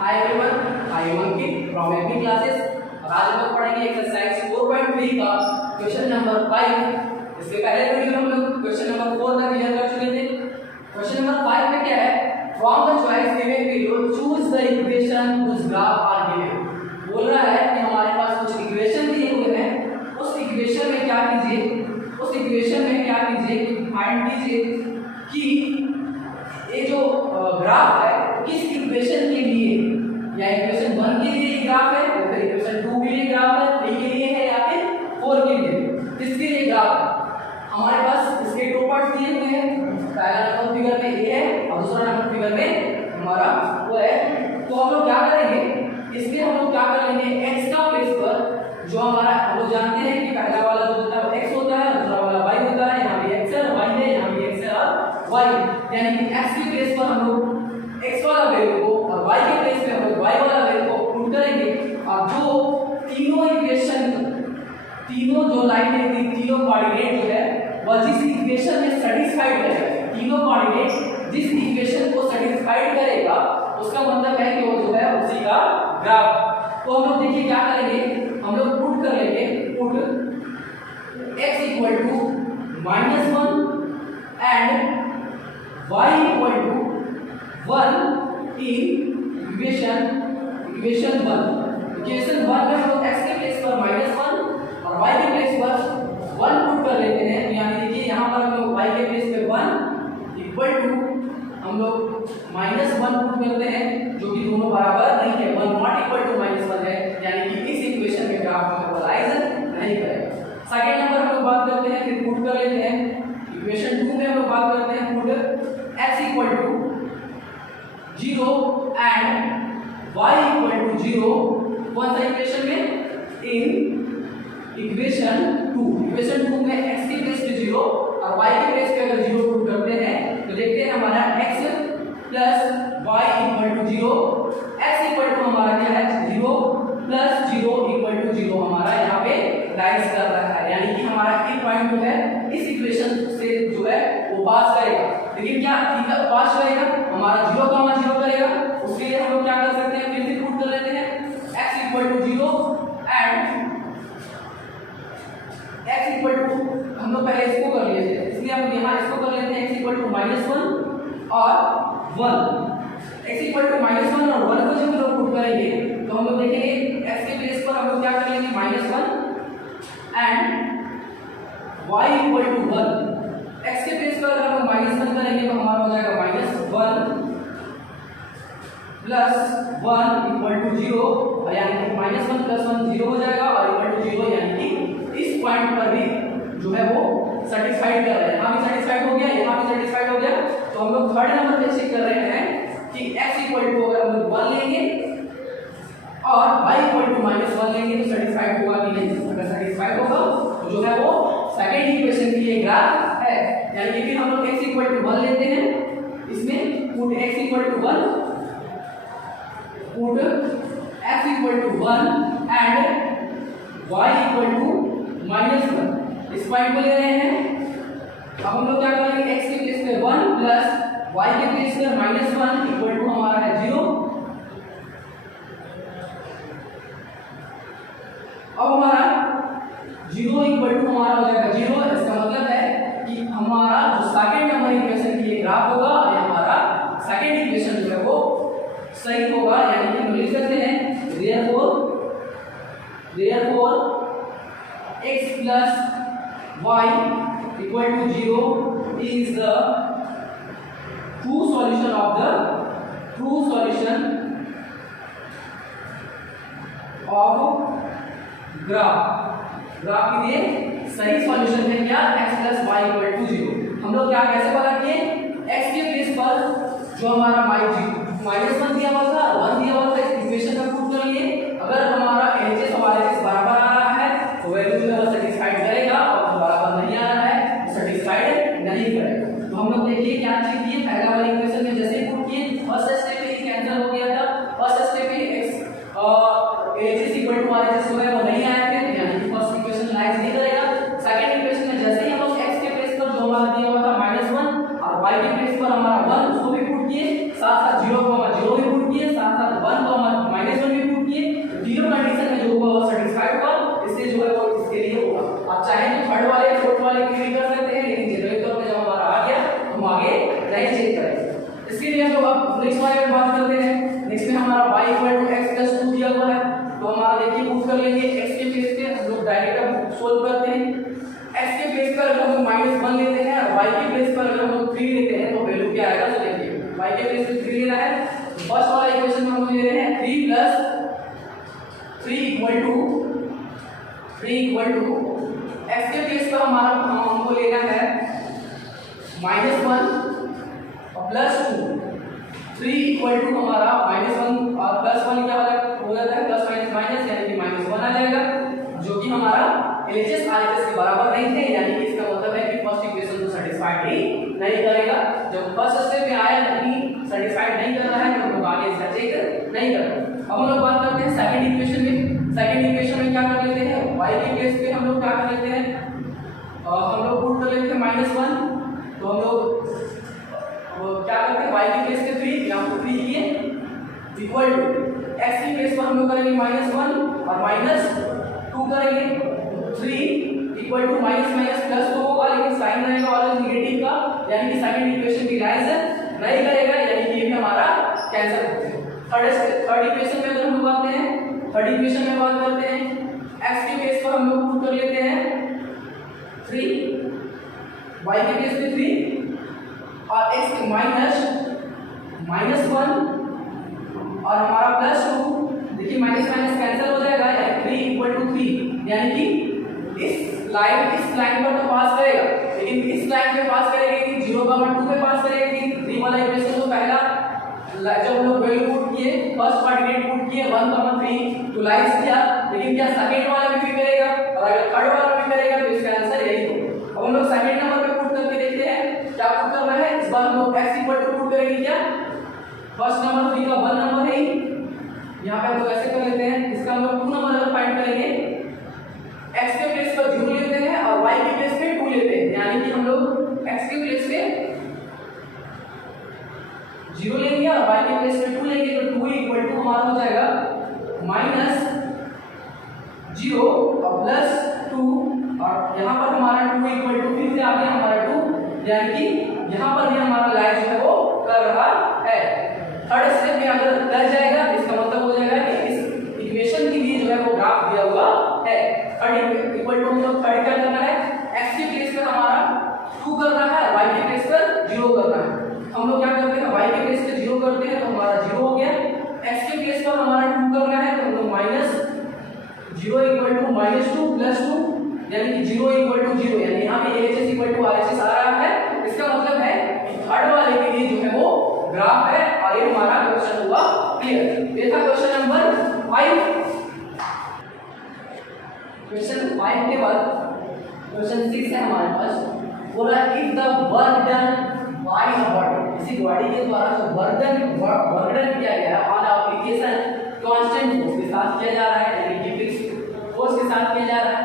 Hi everyone, I am Ankit from AP classes. और आज हम लोग पढ़ेंगे एक्सरसाइज 4.3 का क्वेश्चन नंबर 5। इसके पहले वीडियो में हम लोग क्वेश्चन नंबर 4 तक क्लियर कर चुके थे। क्वेश्चन नंबर 5 में क्या है, from the choice given below choose the equation which graph are given. बोल रहा है कि हमारे पास कुछ इक्वेशन दिए हुए हैं, उस इक्वेशन में क्या कीजिए, उस इक्वेशन में क्या कीजिए, फाइंड कीजिए कि ये जो ग्राफ है किस इक्वेशन के लिए, या इक्वेशन 1 के लिए ग्राफ है, या फिर इक्वेशन 2 के लिए ग्राफ है, 3 के लिए है, या फिर 4 के लिए, किसके लिए ग्राफ है। हमारे पास इसके दो पार्ट्स दिए हुए हैं, पहला नंबर फिगर में ए है और दूसरा नंबर फिगर में हमारा वो है। तो हम लोग क्या करेंगे, इसमें हम लोग क्या कर लेंगे, एक्स का प्लेस पर जो हमारा, हम लोग जानते हैं कि पहला वाला जो होता है एक्स होता है, दूसरा वाला वाई होता है। यहाँ भी एक्स है, वाई है, यहाँ भी एक्स है और वाई, यानी कि एक्स के प्लेस पर हम लोग एक्स वाला वैल्यू को और वाई के प्लेस पे हम लोग वाई वाला वैल्यू को पुट करेंगे। और जो तीनों इक्वेशन, तीनों जो लाइन है, तीनों कोऑर्डिनेट जो है वह जिस इक्वेशन में सेटिस्फाइड करेगा, तीनों कोऑर्डिनेट जिस इक्वेशन को सेटिस्फाइड करेगा उसका मतलब है कि वो जो है उसी का ग्राफ। तो हम लोग देखिए क्या करेंगे, हम लोग पुट कर लेंगे, put x equal to -1 and y equal to 1 in equation 1। Equation 1 में हम लोग x के प्लेस पर -1 और y के प्लेस पर 1 पुट कर लेते हैं। यानी देखिए यहाँ पर हम लोग y के प्लेस पे 1 इक्वल टू हम लोग -1 पुट करते हैं, जो कि दोनों बराबर नहीं है, 1 नॉट इक्वल टू -1 है, यानी कि इस इक्वेशन में ग्राफ हमें पोलराइज नहीं करेगा। सेकंड नंबर हम लोग बात करते हैं, फिर पुट कर लेते हैं इक्वेशन 2 में हम लोग बात करते हैं, put x equal to 0 and y equal to 0। कौन सा इक्वेशन में, इन इक्वेशन 2। इक्वेशन 2 में x के प्लेस पे 0 और y के प्लेस पे अगर 0 पुट करते हैं तो देखते हैं हमारा x plus y equal to 0, x equal to हमारा क्या है 0 प्लस 0 इक्वल टू 0 हमारा यहाँ पे राइज कर रहा है, यानी कि हमारा एक पॉइंट जो है इस इक्वेशन से जो है वो पास करेगा। लेकिन क्या थीटा पास करेगा, हमारा 0, 0 करेगा। उसके लिए हम लोग क्या कर सकते हैं, फिर से पुट कर लेते हैं x equal to 0 and x equal to, हम लोग पहले इसको कर लिए थे इसलिए हम यहाँ इसको कर लेते हैं x इक्वल टू -1 और 1। x इक्वल टू -1 और 1 को जब हम लोग पुट करेंगे तो हम लोग देखेंगे x के प्लेस पर हम लोग क्या कर लेंगे -1 and y equal to 1। x के प्लेस पर अगर हम -1 करेंगे तो हमारा हो जाएगा -1 प्लस 1 इक्वल टू 0, यानी कि -1 प्लस 1 0 हो जाएगा और इक्वल टू 0, यानी कि इस पॉइंट पर भी जो है वो सेटिस्फाइड कर रहे हैं। यहाँ भी सेटिस्फाइड हो गया, यहाँ भी सेटिस्फाइड हो गया। तो हम लोग थर्ड नंबर पे चेक कर रहे हैं कि x इक्वल टू अगर हम लोग 1 लेंगे और y इक्वल टू -1 लेंगे तो सेटिस्फाइड होगा कि नहीं। अगर सेटिस्फाइड होगा तो जो है वो सेकंड इक्वेशन के लिए ग्राफ है, यानी कि फिर हम लोग x इक्वल टू 1 लेते हैं, इसमें put x equal to 1, put x equal to 1 and y equal to -1, इस पॉइंट को ले रहे हैं। अब हम लोग क्या करेंगे, x के प्लेस पे 1 प्लस y के प्लेस पे -1 इक्वल टू हमारा है 0। अब हमारा 0 इक्वल टू हमारा हो जाएगा 0। इसका मतलब है कि हमारा जो सेकंड नंबर इक्वेशन के लिए ग्राफ होगा ये हमारा सेकंड इक्वेशन जो है वो सही होगा, यानी कि हम लिख सकते हैं therefore x plus y equal to 0 is the true solution of graph के लिए सही सॉल्यूशन है क्या, x plus y equal to 0। हम लोग क्या कैसे पता किए, x के प्लेस पर जो हमारा -1 दिया हुआ था, 1 दिया हुआ था, इस इक्वेशन में पुट कर लिए। अगर हमारा LHS और RHS बराबर आ रहा है तो वैल्यू जो है वो सेटिस्फाइड करेगा, और बराबर नहीं आ रहा है तो सेटिस्फाइड नहीं करेगा। तो हम लोग देखिए क्या चीज किए, पहला वाला इक्वेशन में जैसे ही पुट किए फर्स्ट स्टेप में ही कैंसिल हो गया था। फर्स्ट स्टेप में x LHS equal to RHS जो है वो नहीं आया थे, यानी कि फर्स्ट इक्वेशन लाइज नहीं करेगा। सेकंड इक्वेशन में जैसे ही हम लोग x के प्लेस पर जो हमारा दिया हुआ था -1 और y के प्लेस पर हमारा 1 उसको भी पुट किए, साथ साथ 0 भी पुट किए, साथ साथ 1 हम लोग अब नेक्स्ट वाले में बात करते हैं। नेक्स्ट में हमारा y equal to x plus 2 दिया हुआ है, तो हमारा देखिए प्रूफ कर लेंगे। x के प्लेस पे हम लोग डायरेक्ट सोल्व करते हैं। x के प्लेस पर अगर हम लोग -1 लेते हैं और y के प्लेस पर अगर हम लोग 3 लेते हैं तो वैल्यू क्या आएगा, तो देखिए y के प्लेस पे 3 लेना है। फर्स्ट वाला इक्वेशन में हम लोग ले रहे हैं 3 इक्वल टू x के प्लेस पर हमारा हमको लेना है -1 और +2। 3 इक्वल टू हमारा -1 और +1 क्या हो जाता है, प्लस माइनस माइनस यानी कि -1 आ जाएगा, जो कि हमारा LHS RHS के बराबर नहीं है। यानी कि इसका मतलब है कि फर्स्ट इक्वेशन को सेटिस्फाइड ही नहीं करेगा। जब फर्स्ट स्टेप में आया नहीं सेटिस्फाइड नहीं कर रहा है तो हम लोग आगे इसका चेक नहीं करते। अब हम लोग बात करते हैं सेकंड इक्वेशन में। सेकंड इक्वेशन में क्या कर लेते हैं, y के प्लेस पे हम लोग क्या कर लेते हैं, हम लोग पुट कर लेते हैं -1। तो हम लोग क्या करते हैं, y के प्लेस पे 3 यहाँ पर 3 किए इक्वल टू x की प्लेस पर हम लोग करेंगे -1 और -2 करेंगे। 3 equal to minus minus plus तो होगा, लेकिन साइन रहेगा ऑलवेज नेगेटिव का, यानी कि सेकंड इक्वेशन की राइज नहीं करेगा, यानी कि ये भी हमारा कैंसिल हो जाएगा। थर्ड इक्वेशन में अगर हम लोग आते हैं, थर्ड इक्वेशन में बात करते हैं, x के प्लेस पर हम लोग पुट कर लेते हैं 3, y के प्लेस पे 3 और x के -1 और हमारा +2। देखिए माइनस माइनस कैंसिल हो जाएगा, 3 इक्वल टू 3, यानी कि इस लाइन पर तो पास करेगा, लेकिन इस लाइन पे पास करेगा कि 0,2 पे पास करेगा कि 3 वाला इक्वेशन तो पहला जब हम लोग वैल्यू पुट किए, फर्स्ट कोऑर्डिनेट पुट किए 1,3 तो लाइज किया, लेकिन क्या सेकंड वाला भी करेगा, और अगर थर्ड वाला भी करेगा तो इसका आंसर यही होगा। अब हम लोग सेकंड नंबर पे पुट करके देखते हैं क्या पुट कर रहा है। इस बार हम लोग x इक्वल टू पुट करेंगे, क्या फर्स्ट नंबर 3 का 1 नंबर है, यहाँ पे हम लोग ऐसे कर लेते हैं। इसका हम लोग 2 नंबर अगर फाइंड करेंगे, x के प्लेस पर 0 लेते हैं और y के प्लेस पे 2 लेते हैं, यानी कि हम लोग x के प्लेस पे 0 लेंगे और y के प्लेस पे 2 लेंगे, तो 2 इक्वल टू हमारा हो जाएगा -0 और +2 और यहाँ पर हमारा 2 इक्वल टू फिर से आ गया हमारा 2, यानी कि यहाँ पर भी हमारा लाइन जो है वो कर रहा है। थर्ड स्टेप में अगर कर जाएगा इसका मतलब हो जाएगा कि इस इक्वेशन के लिए जो है वो ग्राफ दिया हुआ है। थर्ड इक्वल टू मतलब थर्ड क्या करना है, x के प्लेस पर हमारा 2 करना है, y के प्लेस पर 0 करना है। हम लोग क्या करते हैं, y के प्लेस पे 0 करते हैं तो हमारा 0 हो गया, x के प्लेस पर हमारा 2 करना है तो हम लोग -0 इक्वल टू -2 +2, यानी कि 0 इक्वल टू 0, यानी यहाँ पे LHS इक्वल टू RHS आ रहा है। इसका मतलब है कि थर्ड वाले के लिए जो है वो ग्राफ है, और ये हमारा क्वेश्चन हुआ क्लियर। ये था क्वेश्चन नंबर 5। क्वेश्चन 5 के बाद क्वेश्चन 6 है हमारे पास, बोला if the work done bye the body, किसी बॉडी के द्वारा जो वर्क डन किया गया है ऑन एप्लीकेशन कांस्टेंट फोर्स के साथ किया जा रहा है, यानी कि फिक्स्ड फोर्स के साथ किया जा रहा है,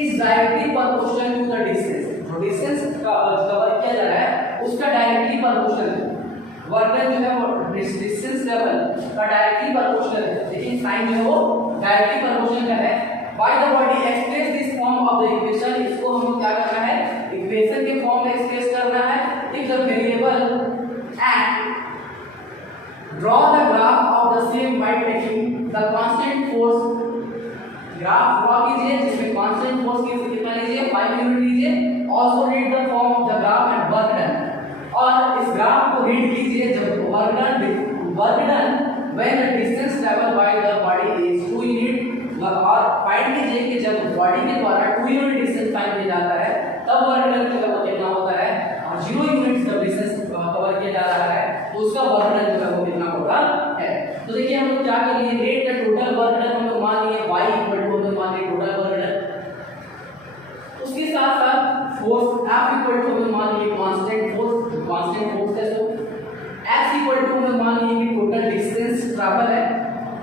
is directly proportional to the distance, जो डिस्टेंस का कवर किया जा रहा है उसका डायरेक्टली प्रोपोर्शनल है। वर्क डन जो है वो डिस्टेंस लेवल का डायरेक्टली प्रोपोर्शनल है, लेकिन साइन जो है वो डायरेक्टली प्रोपोर्शनल का है। Bye the body express this form of the equation, इसको हम लोग क्या करना है, इक्वेशन के फॉर्म में एक्सप्रेस करना है। If the variable and draw the graph of the same by taking the constant force, graph draw कीजिए जिसमें कांस्टेंट फोर्स की कितना लीजिए 5 यूनिट लीजिए। Also read the form of the graph and work done, और इस ग्राफ को read कीजिए जब work done when the distance travel by the body is 2 unit, और फाइंड कीजिए कि जब बॉडी के द्वारा 2 यूनिट डिस्टेंस फाइंड किया जाता है तब वर्क डन जो है वो कितना होता है, और 0 यूनिट जब डिस्टेंस कवर किया जा रहा है तो उसका वर्क डन जो है वो कितना होता है। तो देखिए हम लोग क्या कर लिए, rate the total work done हम लोग मान लिए y इक्वल टू हम लोग मान लिए टोटल वर्क डन, उसके साथ साथ फोर्स F इक्वल टू हम लोग मान लिए कांस्टेंट फोर्स है, तो x इक्वल टू हम लोग मान लिए कि टोटल डिस्टेंस ट्रैवल है,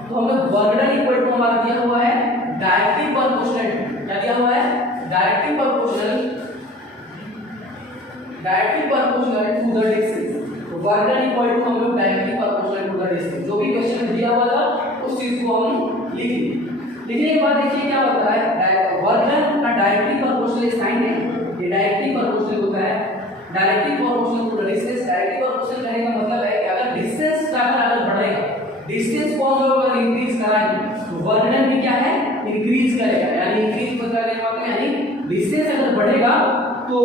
तो हम लोग वर्क डन इक्वल टू हमारा दिया हुआ है डायरेक्टली प्रोपोर्शनल, क्या दिया हुआ है, directly proportional to the distance, तो वर्क डन इक्वल टू हम लोग directly proportional to the distance, जो भी क्वेश्चन में दिया हुआ था उस चीज को हम लिख लिए। लिखने के बाद देखिए क्या होता है, वर्क डन का डायरेक्टली प्रोपोर्शनल साइन है, ये डायरेक्टली प्रोपोर्शनल होता है, directly proportional to the distance. Directly proportional कहने का मतलब है कि अगर तो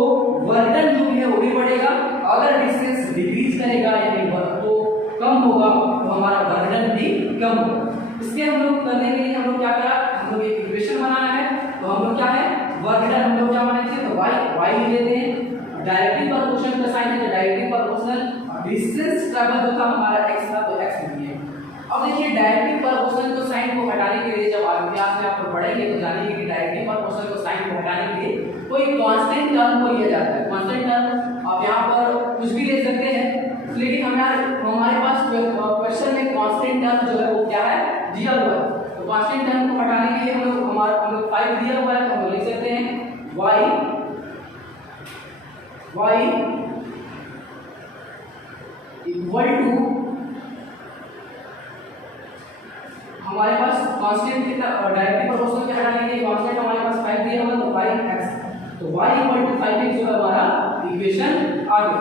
वर्क डन जो भी है वो भी बढ़ेगा। अगर डिस्टेंस डिक्रीज करेगा यानी तो कम होगा तो हमारा वर्क डन भी कम होगा। इसके हम लोग करने के लिए हम लोग क्या करा, हम लोग एक इक्वेशन बनाना है। तो हम लोग क्या है वर्क डन हम लोग क्या बनाते हैं, तो y लेते हैं, डायरेक्टली प्रोपोर्शनल का साइन है तो डायरेक्टली प्रोपोर्शनल, डिस्टेंस ट्रैवल जो था हमारा x था तो x लिख दिए। अब देखिए डायरेक्टली प्रोपोर्शनल को साइन को हटाने के लिए जब आगे क्लास में आप पढ़ेंगे तो जानेंगे कि डायरेक्टली प्रोपोर्शनल को साइन को हटाने के लिए कोई कांस्टेंट टर्म को लिया जाता है। कांस्टेंट टर्म आप यहाँ पर कुछ भी ले सकते हैं, लेकिन हमारे पास क्वेश्चन में कांस्टेंट टर्म जो है वो क्या है, दिया हुआ है। तो कांस्टेंट टर्म को हटाने के लिए हम लोग 5 दिया हुआ है तो हम लिख सकते हैं y इक्वल टू, हमारे पास कांस्टेंट कितना डायरेक्टली प्रोपोर्शनल के हटाने के लिए कांस्टेंट हमारे पास 5 दिया हुआ तो 5x, तो y इक्वल टू 5x जो है हमारा इक्वेशन आ गया।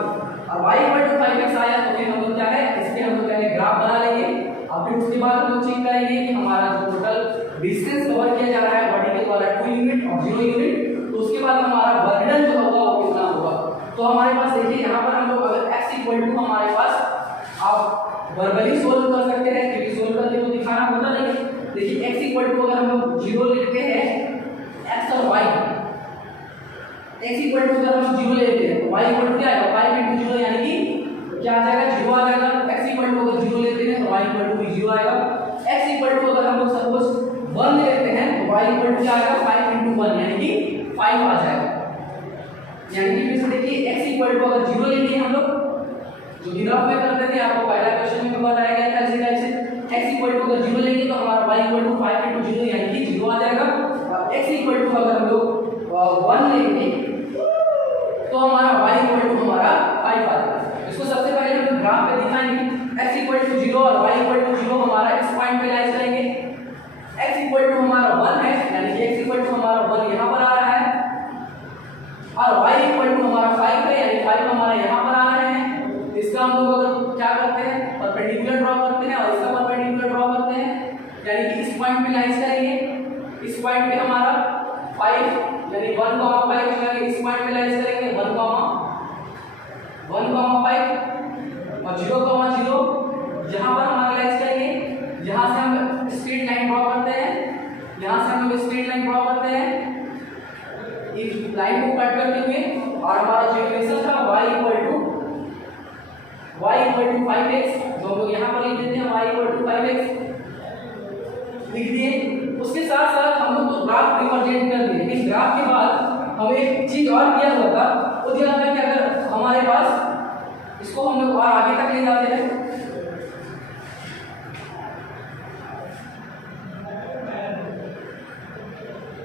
और y इक्वल टू 5x आया तो फिर हम लोग क्या है, इसके हम लोग क्या है ग्राफ बना लेंगे। अब फिर उसके बाद हम लोग चेक करेंगे कि हमारा जो टोटल डिस्टेंस कवर किया जा रहा है बॉडी के द्वारा 2 यूनिट और 0 यूनिट, तो उसके बाद हमारा वर्क डन जो होगा वो कितना होगा। तो हमारे पास देखिए यहाँ पर हम लोग अगर x इक्वल टू हमारे पास आप वर्बली सोल्व कर सकते हैं, क्योंकि सोल्व करके तो दिखाना होता नहीं। देखिए x इक्वल टू अगर हम लोग 0 लेते हैं x और y, x इक्वल टू अगर हम 0 लेते हैं तो y इक्वल टू क्या आएगा 5 × 0 यानी कि क्या आ जाएगा 0 आ जाएगा। x इक्वल टू अगर 0 लेते हैं तो y इक्वल टू 0 आएगा। x इक्वल टू अगर हम लोग सपोज 1 लेते हैं तो y इक्वल टू क्या आएगा 5 × 1 यानी कि 5 आ जाएगा। यानी कि फिर से देखिए x इक्वल टू अगर 0 ले लिए हम लोग जो ग्राफ में करते थे, आपको पहला क्वेश्चन में बताया गया था इसी टाइप से x इक्वल टू अगर 0 लेंगे तो हमारा y इक्वल टू 5 × 0 यानी कि 0 आ जाएगा। और x इक्वल टू अगर हम लोग 1 लेंगे तो हमारा y इक्वल टू हमारा 5 आ जाएगा। इसको सबसे पहले हम ग्राफ पे दिखाएंगे। x इक्वल टू 0 और y इक्वल टू 0 हमारा इस पॉइंट पे लाइज करेंगे। x इक्वल टू हमारा 1 है यानी कि x इक्वल टू हमारा 1 यहाँ पर आ रहा है और y इक्वल टू हमारा 5 है यानी 5 हमारा यहाँ पर आ रहे हैं। इसका हम लोग अगर क्या करते हैं परपेंडिकुलर ड्रॉ करते हैं और इसका परपेंडिकुलर ड्रॉ करते हैं, यानी कि इस पॉइंट पे लाइज करेंगे। इस पॉइंट पे हमारा 5 यानी 1, 5 जो है इस पॉइंट पे लाइज करेंगे 1, 5 और 0, 0 यहाँ पर हमारा लाइज करेंगे। यहाँ से हम स्ट्रेट लाइन ड्रॉ करते हैं, यहाँ से हम लोग स्ट्रेट लाइन ड्रॉ करते हैं इस लाइन को कट करते हुए। और हमारा जो इक्वेशन था y इक्वल टू 5x, जो हम लोग यहाँ पर लिख देते हैं y इक्वल टू 5x लिख दिए। उसके साथ साथ हम लोग तो ग्राफ रिप्रेजेंट कर दिए, लेकिन ग्राफ के बाद हमें एक चीज और दिया हुआ था, वो दिया था कि अगर हमारे पास इसको हम लोग और आगे तक ले जाते हैं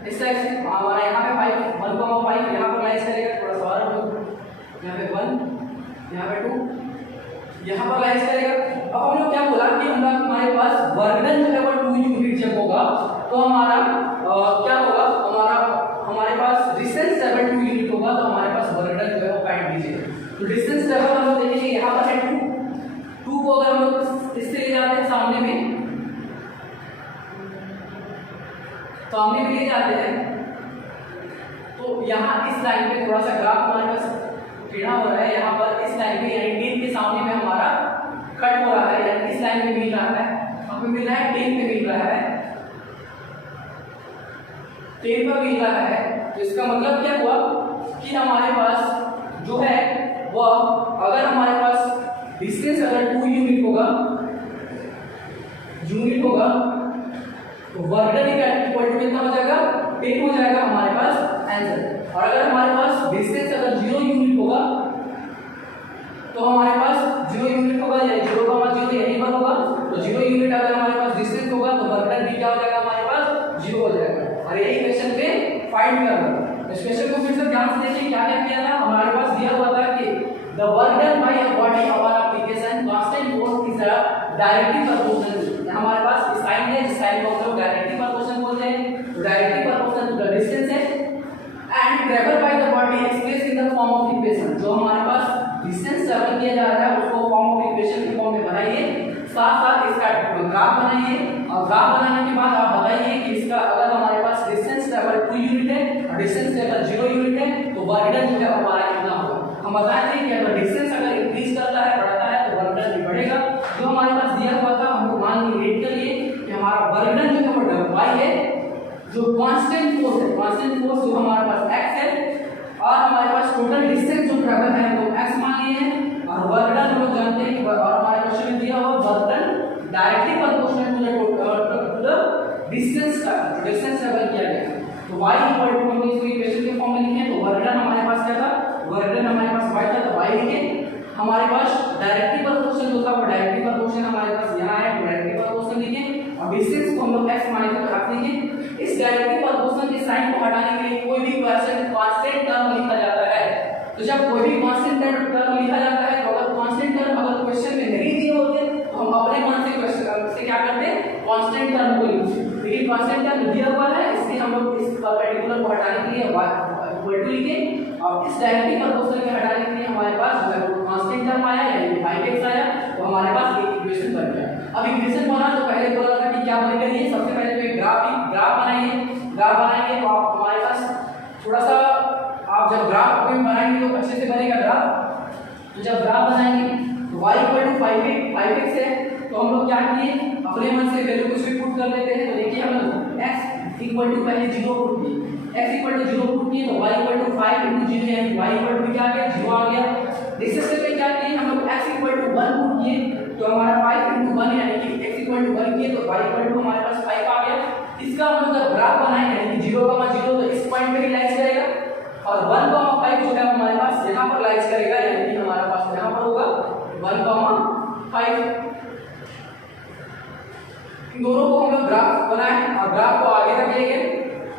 इस टाइप से हमारा यहाँ पे 1, 5 यहाँ पर लाइज करेगा, थोड़ा सा और यहाँ पे 1 यहाँ पे 2 यहाँ पर लाइज करेगा। अब हम लोग क्या बोला कि हमारे पास वर्क डन जो है वो 2 यूनिट जब होगा तो हमारा क्या होगा, हमारे पास डिस्टेंस ट्रैवल 2 यूनिट होगा तो हमारे पास वर्क डन जो है वो फाइंड कीजिए। तो डिस्टेंस ट्रैवल हम लोग देखेंगे यहाँ पर है 2 को अगर हम लोग इससे ले जाते हैं सामने में ले जाते हैं तो यहाँ इस लाइन पे थोड़ा सा ग्राफ हमारे पास टेढ़ा हो रहा है। यहाँ पर इस लाइन पे यानी 10 के सामने में हमारा कट हो रहा है, यानी इस लाइन में मिल रहा है, हमें मिल रहा है 10 पे मिल रहा है, 10 पर मिल रहा है। तो इसका मतलब क्या हुआ कि हमारे पास जो है वह अगर हमारे पास डिस्टेंस अगर 2 यूनिट होगा तो वर्क डन इक्वल टू कितना हो जाएगा 10 हो जाएगा हमारे पास आंसर। और अगर हमारे पास डिस्टेंस अगर 0 यूनिट होगा तो हमारे पास 0 यूनिट होगा या 0,0 यहीं पर होगा। तो 0 यूनिट अगर हमारे पास डिस्टेंस होगा तो वर्क डन भी क्या हो जाएगा हमारे पास 0 हो जाएगा। और यही क्वेश्चन पे फाइंड करना। इस क्वेश्चन को फिर से ध्यान से देखिए क्या क्या किया था। हमारे पास दिया हुआ था कि the work done by a body of our application constant force is directly proportional. हमारे पास साइन है, जिस साइन को हम लोग डायरेक्टली प्रोपोर्शनल बोलते हैं, तो directly proportional to the distance है। And travel by the body express in the form of equation. जो हमारे पास डिस्टेंस ट्रैवल किया जा रहा है उसको फॉर्म ऑफ इक्वेशन के फॉर्म में बनाइए, साथ साथ इसका ग्राफ बनाइए। और ग्राफ बनाने के बाद आप बताइए कि इसका अगर हमारे पास डिस्टेंस ट्रैवल 2 यूनिट है और डिस्टेंस ट्रैवल 0 यूनिट है तो वर्क डन जो है हम बताए थे कि अगर डिस्टेंस अगर इंक्रीज करता है बढ़ता है तो वर्क डन भी बढ़ेगा। जो हमारे पास दिया हुआ था हमको मान के रेट करिए कि हमारा वर्क डन जो है वो y है, जो कांस्टेंट फोर्स है, कांस्टेंट फोर्स जो हमारे पास x है, और हमारे पास टोटल डिस्टेंस जो ट्रैवल है वो x मान लिए हैं, और वर्क डन हम लोग जानते हैं कि और हमारे क्वेश्चन में दिया हुआ work done directly proportional to the distance का डिस्टेंस ट्रैवल किया गया। तो y इक्वल टू हम इसको इक्वेशन के फॉर्म में लिखे तो वर्क डन हमारे पास क्या था, वर्क डन हमारे पास y था तो y लिखे। हमारे पास डायरेक्टली प्रोपोर्शनल जो था वो डायरेक्टली प्रोपोर्शनल हमारे पास यहाँ है तो डायरेक्टली प्रोपोर्शनल लिखे, और डिस्टेंस को हम लोग x माने तो रख देंगे। इस डायरेक्टली प्रोपोर्शनल के साइन को हटाने के लिए कोई भी कांस्टेंट टर्म लिखा जाता है। तो जब कोई भी कांस्टेंट टर्म लिखा जाता है तो अगर कांस्टेंट टर्म अगर क्वेश्चन में नहीं दिए होते तो हम अपने मन से क्वेश्चन से क्या करते हैं, कांस्टेंट टर्म को लिखते हैं। लेकिन कांस्टेंट टर्म दिया हुआ है इसलिए हम लोग इस पर्टिकुलर को हटाने के लिए y इक्वल टू लिखे, और इस डायरेक्टली प्रोपोर्शनल के हटाने के लिए हमारे पास जो है वो कांस्टेंट टर्म आया यानी 5x आया, तो हमारे पास एक इक्वेशन बन गया। अब इक्वेशन बना तो पहले बोला था कि क्या बनेगा, सबसे पहले तो एक ग्राफ बनाएंगे तो आप हमारे पास थोड़ा सा आप जब ग्राफ कोई बनाएंगे तो अच्छे से बनेगा ग्राफ। तो जब ग्राफ बनाएंगे तो y इक्वल टू 5x है, तो हम लोग क्या किए अपने मन से वैल्यू कुछ भी पुट कर लेते हैं। तो देखिए हम लोग x इक्वल टू पहले 0 पुट किए, x इक्वल टू 0 पुट किए तो y इक्वल टू 5 इनटू 0 यानी y इक्वल टू क्या आ गया 0 आ गया। डिस्टेंस में क्या किए हम लोग x इक्वल टू 1 पुट किए तो हमारा 5 इनटू 1 यानी कि x इक्वल टू 1 किए तो y इक्वल टू हमारे पास 5 आ गया। इसका हम लोग जब ग्राफ बनाएंगे यानी कि 0,0 तो इस पॉइंट पे ही लाइज करेगा, और 1,5 जो है हमारे पास यहाँ पर लाइज करेगा यानी कि हमारे पास यहाँ पर होगा 1,5। इन दोनों को हम लोग ग्राफ बनाए और ग्राफ को आगे रख लेंगे।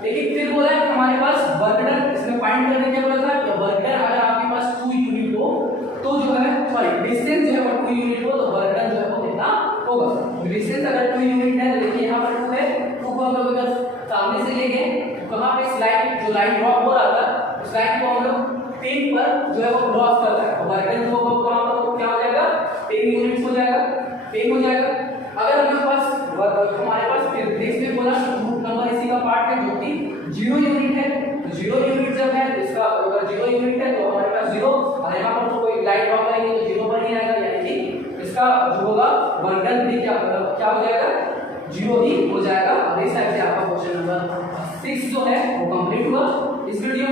लेकिन फिर बोला है हमारे पास वर्क डन इसमें फाइंड करने क्या बोला था कि वर्क डन अगर आपके पास 2 यूनिट हो तो जो है सॉरी डिस्टेंस जो है वो 2 यूनिट हो तो वर्क डन जो है वो कितना होगा। डिस्टेंस अगर 2 यूनिट है तो देखिए यहाँ पर 2 है, 2 को हम लोग अगर सामने से लेंगे तो कहाँ पे इस लाइन जो लाइन ड्रॉप हो रहा था उस लाइन को हम लोग 10 पर जो है वो क्रॉस करता है तो वर्क डन जो कहाँ पर क्या हो जाएगा 10 यूनिट्स हो जाएगा, 10 हो जाएगा। अगर हमारे पास फिर नेक्स्ट में बोला ग्रुप नंबर इसी का पार्ट है जो कि 0 यूनिट है, तो 0 यूनिट जब है इसका अगर 0 यूनिट है तो हमारे पास 0 और यहाँ पर तो कोई लाइन ड्रॉप करेंगे तो 0 पर ही आएगा यानी कि इसका जो होगा वर्क डन भी क्या हो जाएगा 0 ही हो जाएगा। और इस टाइप से आपका क्वेश्चन नंबर 6 जो है वो कंप्लीट हुआ। इस वीडियो